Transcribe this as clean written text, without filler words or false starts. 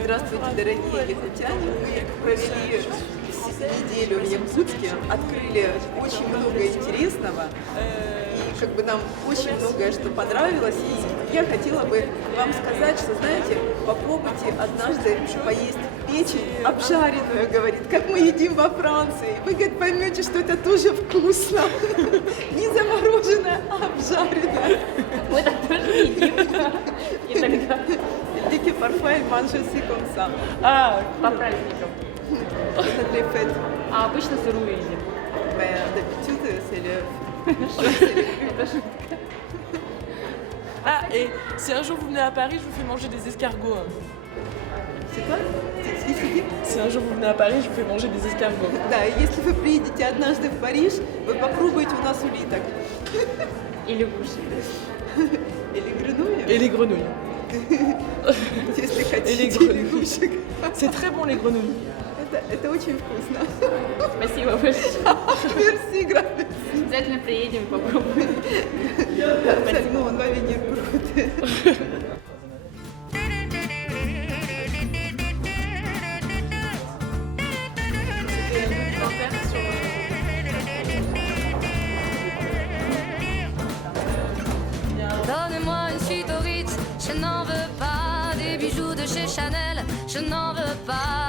Здравствуйте, дорогие египтяне. Мы провели неделю в Якутске, открыли очень много интересного. И как бы нам очень многое что понравилось. И я хотела бы вам сказать, что, знаете, попробуйте однажды поесть печень обжаренную, говорит, как мы едим во Франции. Вы, говорит, поймете, что это тоже вкусно. Не замороженная, а обжаренная. Мы так тоже едим. И тогда Дикий парфай манжа сиконса. по праздникам. Это для фет. А обычно сырую едим. Mais d'habitude, c'est le... Это шутка. Ah, et si un jour vous venez à Paris, je vous fais manger des escargots. C'est quoi? C'est ce qu'il dit? Si un jour vous venez à Paris, je vous fais manger des escargots. Да, и если вы приедете однажды в Париж, вы попробуйте у нас улиток. Или гуши. Или гренouille. Et les grenouilles. Если Et хотите. les grenouilles. C'est très bon les grenouilles. Это очень вкусно. Спасибо большое. Merci, grazie. Обязательно приедем и попробуем. Nous, on va venir pour goûter. Donnez-moi une suite au Ritz, je n'en veux pas. Des bijoux de chez Chanel, je n'en veux pas.